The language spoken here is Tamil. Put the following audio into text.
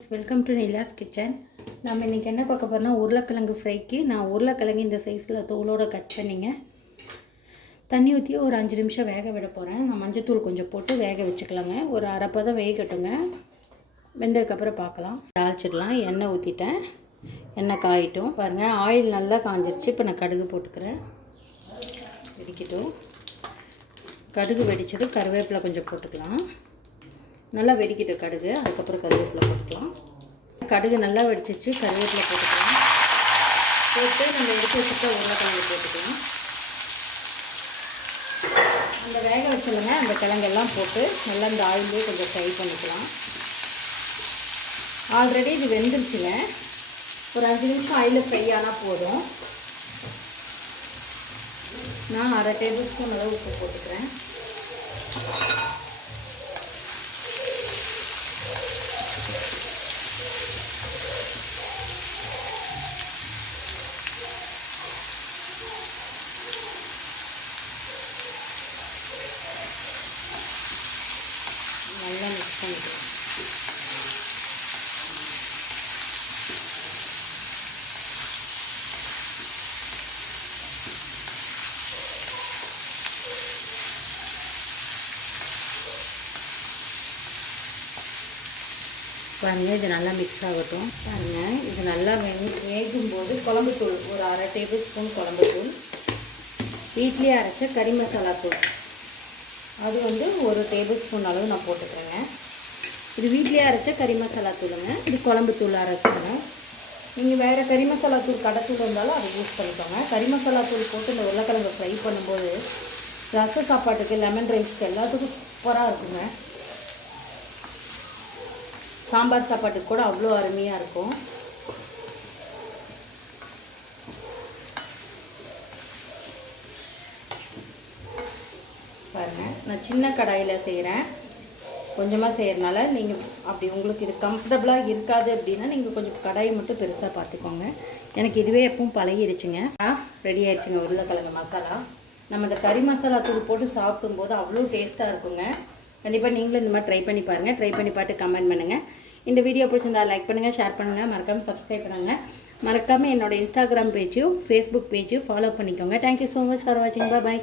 Welcome to Nila's kitchen. நம்ம இன்றைக்கி என்ன பார்க்க போகிறோம்னா உருளைக்கிழங்கு ஃப்ரைக்கு நான் உருளைக்கிழங்கு இந்த சைஸில் தோலோடு கட் பண்ணிங்க தண்ணி ஊற்றி ஒரு 5 நிமிஷம் வேக விட போகிறேன். நான் மஞ்சத்தூள் கொஞ்சம் போட்டு வேக வச்சுக்கலாங்க. ஒரு அரைப்பதம் வேகட்டுங்க. வெந்ததுக்கப்புறம் பார்க்கலாம். தாளிச்சிடலாம். எண்ணெய் ஊற்றிட்டேன். எண்ணெய் காயிட்டும் பாருங்கள். ஆயில் நல்லா காஞ்சிருச்சு. இப்போ நான் கடுகு போட்டுக்கிறேன். வெடிக்கட்டும். கடுகு வெடிச்சது கருவேப்பிலை கொஞ்சம் போட்டுக்கலாம். நல்லா வெடிக்கிட்டு கடுகு. அதுக்கப்புறம் கருவேப்பிலை போட்டுக்கலாம். கடுகு நல்லா வெடிச்சிச்சு. கருவேப்பிலை போட்டுக்கலாம். போட்டு நம்ம எடுத்து வச்சுட்டு உருளைக்கிழங்கு போட்டுக்கலாம். அந்த வேக வச்சுருங்க அந்த கிழங்கெல்லாம் போட்டு நல்லா இந்த ஆயிலே கொஞ்சம் ஃப்ரை பண்ணிக்கலாம். ஆல்ரெடி இது வெந்துருச்சுங்க. ஒரு 5 நிமிஷம் ஆயிலில் ஃப்ரை ஆனால் போதும். நான் 1/2 டேபிள் ஸ்பூன் அளவு உப்பு போட்டுக்கிறேன். நல்லா மிக்ஸ் பண்ணிக்கலாம். பாருங்கள், இது நல்லா மிக்ஸ் ஆகட்டும். பாருங்கள், இது நல்லா வேகும்போது குழம்புத்தூள் ஒரு 1/2 டேபிள் ஸ்பூன் குழம்புத்தூள், வீட்லேயே அரைச்ச கறி மசாலா தூள் அது ஒரு டேபிள் ஸ்பூன் அளவு நான் போட்டுக்கிறேங்க. இது வீட்லேயே அரைச்ச கறி மசாலா தூளுங்க. இது குழம்புத்தூள் 1/2 ஸ்பூனு. நீங்கள் வேறு கறி மசாலா தூள் கடைத்தூள் இருந்தாலும் அதை யூஸ் பண்ணிக்கோங்க. கறி மசாலா தூள் போட்டு இந்த உருளைக்கிழங்கு ஃப்ரை பண்ணும்போது ரச சாப்பாட்டுக்கு, லெமன் ரைஸ்க்கு எல்லாத்துக்கும் சூப்பராக இருக்குங்க. சாம்பார் சாப்பாட்டுக்கு கூட அவ்வளோ அருமையாக இருக்கும். பாருங்கள், நான் சின்ன கடாயில் செய்கிறேன். கொஞ்சமாக செய்கிறனால நீங்கள் அப்படி உங்களுக்கு இது கம்ஃபர்டபுளாக இருக்காது அப்படின்னா நீங்கள் கொஞ்சம் கடாயை மட்டும் பெருசாக பார்த்துக்கோங்க. எனக்கு இதுவே எப்பவும் பழகிடுச்சுங்க. ரெடி ஆயிடுச்சுங்க உருளைக்கிழங்கு மசாலா. நம்ம இந்த கறி மசாலா தூள் போட்டு சாப்பிடும்போது அவ்வளோ டேஸ்ட்டாக இருக்குங்க. கண்டிப்பாக நீங்களும் இந்த மாதிரி ட்ரை பண்ணி பாருங்கள். ட்ரை பண்ணி பார்த்து கமெண்ட் பண்ணுங்கள். இந்த வீடியோ பிடிச்சிருந்தா லைக் பண்ணுங்கள், ஷேர் பண்ணுங்கள், மறக்காமல் சப்ஸ்கிரைப் பண்ணுங்கள். மறக்காமல் என்னோடய இன்ஸ்டாகிராம் பேஜையும் ஃபேஸ்புக் பேஜையும் ஃபாலோ பண்ணிக்கோங்க. தேங்க்யூ ஸோ மச் ஃபார் வாட்சிங். பாய்.